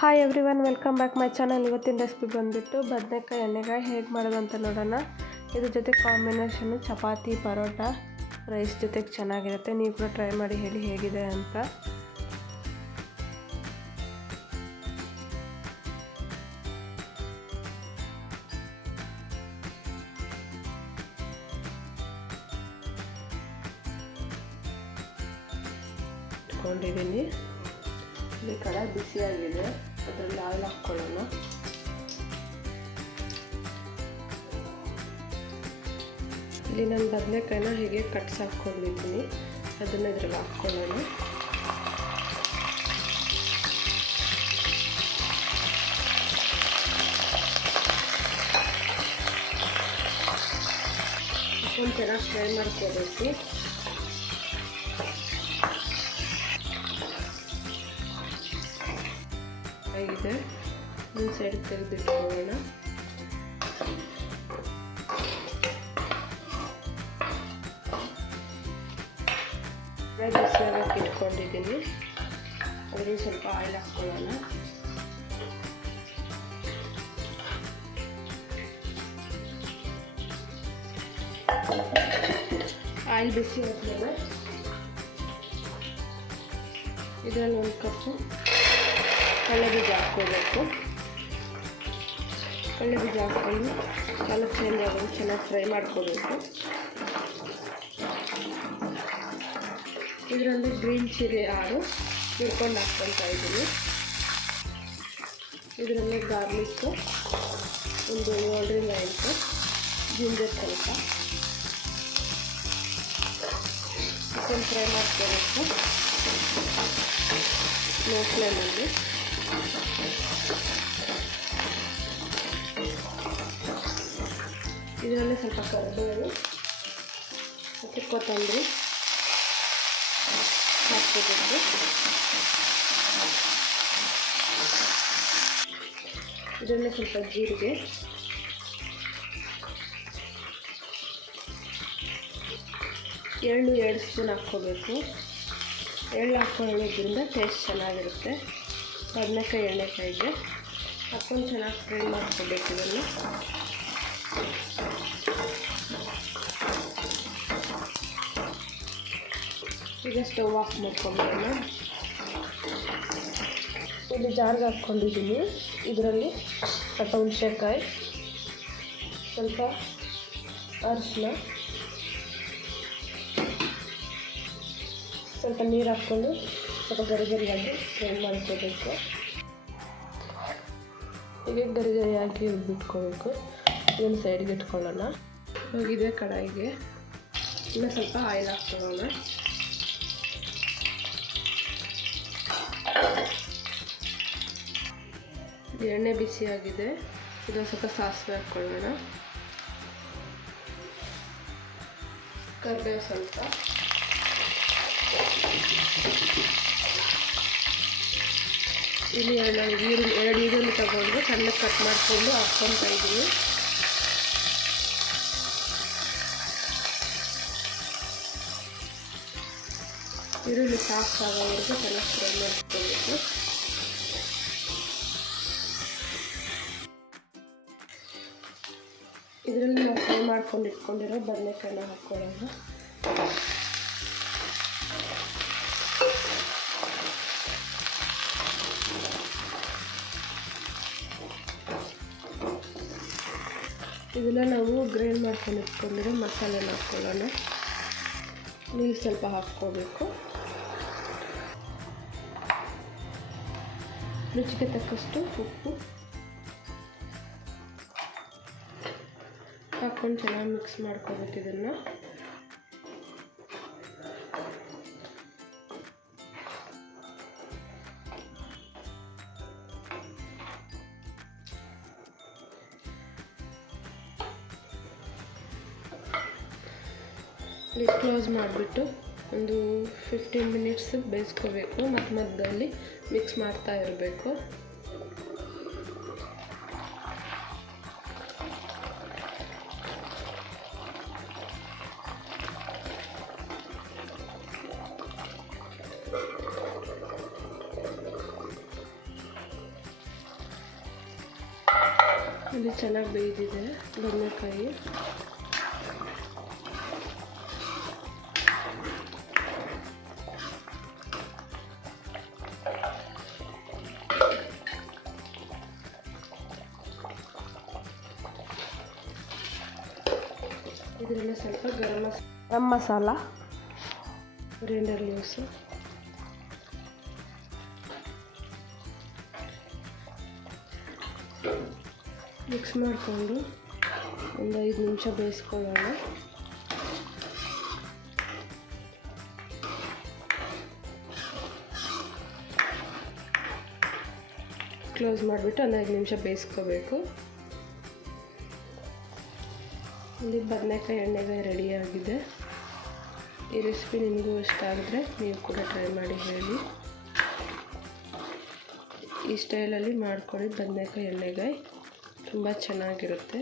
Hi everyone, welcome back my channel. ಇವತ್ತಿನ recipe ಬಂದುಬಿಟ್ಟು ಬದನೆಕಾಯಿ ಎಣ್ಣೆಗಾಯಿ ಹೇಗೆ ಮಾಡೋದು ಅಂತ ನೋಡೋಣ. ಇದ್ರ ಜೊತೆ ಕಾಂಬಿನೇಷನ್ನು ಚಪಾತಿ, ಪರೋಟ, ರೈಸ್ ಜೊತೆಗೆ ಚೆನ್ನಾಗಿರುತ್ತೆ. ನೀವು ಕೂಡ ಟ್ರೈ ಮಾಡಿ ಹೇಳಿ ಹೇಗಿದೆ ಅಂತ. ಇಟ್ಕೊಂಡಿದ್ದೀನಿ. ಇಲ್ಲಿ ಕಡಾಯಿ ಬಿಸಿಯಾಗಿದೆ, ಅದರಲ್ಲಿ ಆಯಿಲ್ ಹಾಕ್ಕೊಳ್ಳೋಣ. ಇಲ್ಲಿ ನಾನು ಬದನೆಕಾಯಿನ ಹೀಗೆ ಕಟ್ಸ್ ಹಾಕ್ಕೊಂಡಿದ್ದೀನಿ, ಅದನ್ನು ಇದ್ರಲ್ಲಿ ಹಾಕ್ಕೊಳ್ಳೋಣ. ಒಂದು ಚೆನ್ನಾಗಿ ಫ್ರೈ ಮಾಡ್ಕೋಬೇಕು. ಆಗಿದೆ, ಒಂದು ಸೈಡ್ ತೆಗೆದಿಟ್ಕೊಳ್ಳೋಣ. ಬಿಸಿಯಾಗಕ್ಕೆ ಇಟ್ಕೊಂಡಿದ್ದೀನಿ, ಅದರಲ್ಲಿ ಸ್ವಲ್ಪ ಆಯಿಲ್ ಹಾಕ್ಕೊಳ್ಳೋಣ. ಆಯಿಲ್ ಬಿಸಿ ಆದಮೇಲೆ ಇದರಲ್ಲಿ 1 ಕಪ್ಪು ಕಡಲೆಬೀಜ ಹಾಕ್ಕೋಬೇಕು. ಕಡಲೆಬೀಜ ಹಾಕ್ಕೊಂಡು ಕಲರ್ ಚೇಂಜ್ ಆಗೋದು ಚೆನ್ನಾಗಿ ಫ್ರೈ ಮಾಡ್ಕೋಬೇಕು. ಇದರಲ್ಲಿ ಗ್ರೀನ್ ಚಿಲ್ಲಿ 6 ಹುರ್ಕೊಂಡು ಹಾಕ್ಕೊಳ್ತಾ ಇದ್ದೀನಿ. ಇದರಲ್ಲಿ ಗಾರ್ಲಿಕ್ಕು ಒಂದು 7ರಿಂದ 8, ಜಿಂಜರ್ ಸ್ವಲ್ಪ ಚಿಕನ್ ಫ್ರೈ ಮಾಡ್ಕೋಬೇಕು ಲೋ ಫ್ಲೇಮಲ್ಲಿ. ಇದರಲ್ಲಿ ಸ್ವಲ್ಪ ಕರಿಬೇವು ಮತ್ತು ಕೊತ್ತಂಬರಿ ಹಾಕ್ಕೋಬೇಕು. ಇದರಲ್ಲಿ ಸ್ವಲ್ಪ ಜೀರಿಗೆ, ಎಳ್ಳು 2 ಸ್ಪೂನ್ ಹಾಕ್ಕೋಬೇಕು. ಎಳ್ಳು ಹಾಕ್ಕೊಳ್ಳೋದ್ರಿಂದ ಟೇಸ್ಟ್ ಚೆನ್ನಾಗಿರುತ್ತೆ. ಬದನೆಕಾಯಿ ಎಣ್ಣೆಕಾಯಿಗೆ ಹಾಕ್ಕೊಂಡು ಚೆನ್ನಾಗಿ ಫ್ರೈ ಮಾಡ್ಕೋಬೇಕು. ಇದನ್ನು ಈಗ ಸ್ಟವ್ ಆಫ್ ಮಾಡ್ಕೊಂಬಿಡೋಣ. ಇಲ್ಲಿ ಜಾರ್ಗೆ ಹಾಕ್ಕೊಂಡಿದ್ದೀನಿ. ಇದರಲ್ಲಿ ಸ್ವಲ್ಪ ಹುಣಸೆಕಾಯಿ, ಸ್ವಲ್ಪ ಅರಿಶಿನ, ಸ್ವಲ್ಪ ನೀರು ಹಾಕ್ಕೊಂಡು ಸ್ವಲ್ಪ ಗರಿಗರಿಯಾಗಿ ಫ್ರೈ ಮಾಡ್ಕೋಬೇಕು. ಹೀಗೆ ಗರಿಗರಿಯಾಗಿ ಬಿಟ್ಕೋಬೇಕು. ಇದನ್ನು ಸೈಡ್ಗೆ ಇಟ್ಕೊಳ್ಳೋಣ. ಹೋಗಿದೆ ಕಡಾಯಿಗೆ ಇನ್ನೂ ಸ್ವಲ್ಪ ಆಯಿಲ್ ಹಾಕ್ಕೊಳ್ಳೋಣ. ಎಣ್ಣೆ ಬಿಸಿಯಾಗಿದೆ, ಇದೊಂದು ಸ್ವಲ್ಪ ಸಾಸಿವೆ ಹಾಕ್ಕೊಳ್ಳೋಣ. ಕರಿಬೇವು ಸ್ವಲ್ಪ, ಇಲ್ಲಿ 2 ಈರುಳ್ಳಿ ತಗೊಂಡು ಸಣ್ಣಗೆ ಕಟ್ ಮಾಡಿಕೊಂಡು ಹಾಕ್ಕೊತಾ ಇದ್ದೀನಿ. ಈರುಳ್ಳಿ ಸಾಫ್ಟ್ ಆಗೋವರೆಗೂ ಚೆನ್ನಾಗಿ ಫ್ರೈ ಮಾಡ್ಕೊಬೇಕು. ಇದರಲ್ಲಿ ನಾವು ಫ್ರೈ ಮಾಡ್ಕೊಂಡು ಇಟ್ಕೊಂಡಿರೋ ಬದನೆಕಾಯಿನ ಹಾಕ್ಕೊಳ್ಳೋಣ. ಇದನ್ನು ನಾವು ಗ್ರೈಂಡ್ ಮಾಡ್ಕೊಂಡು ಇಟ್ಕೊಂಡಿರೋ ಮಸಾಲೆನ ಹಾಕ್ಕೊಳ್ಳೋಣ. ನೀರು ಸ್ವಲ್ಪ ಹಾಕ್ಕೋಬೇಕು. ರುಚಿಗೆ ತಕ್ಕಷ್ಟು ಉಪ್ಪು ಹಾಕ್ಕೊಂಡು ಚೆನ್ನಾಗಿ ಮಿಕ್ಸ್ ಮಾಡ್ಕೋಬೇಕು. ಇದನ್ನು ಕ್ಲೋಸ್ ಮಾಡಿಬಿಟ್ಟು ಒಂದು 15 ಮಿನಿಟ್ಸ್ ಬೇಯಿಸ್ಕೋಬೇಕು. ಮತ್ತು ಮಧ್ಯದಲ್ಲಿ ಮಿಕ್ಸ್ ಮಾಡ್ತಾ ಇರಬೇಕು. ಇಲ್ಲಿ ಚೆನ್ನಾಗಿ ಬೇಯ್ದಿದೆ ಬದನೆಕಾಯಿ. ಇದರಲ್ಲಿ ಸ್ವಲ್ಪ garam masala, coriander leaves, mix ಮಾಡಿಕೊಂಡು ಒಂದು 5 ನಿಮಿಷ ಬೇಯಿಸ್ಕೊಳ್ಳೋಣ. ಕ್ಲೋಸ್ ಮಾಡಿಬಿಟ್ಟು ಒಂದು 5 ನಿಮಿಷ ಬೇಯಿಸ್ಕೋಬೇಕು. ಇಲ್ಲಿ ಬದನೆಕಾಯಿ ಎಣ್ಣೆಗಾಯಿ ರೆಡಿಯಾಗಿದೆ. ಈ ರೆಸಿಪಿ ನಿಮಗೂ ಇಷ್ಟ ಆಗಿದ್ರೆ ನೀವು ಕೂಡ ಟ್ರೈ ಮಾಡಿ ಹೇಳಿ. ಈ ಸ್ಟೈಲಲ್ಲಿ ಮಾಡ್ಕೊಳ್ಳಿ. ಬದನೆಕಾಯಿ ಎಣ್ಣೆಗಾಯಿ ತುಂಬ ಚೆನ್ನಾಗಿರುತ್ತೆ.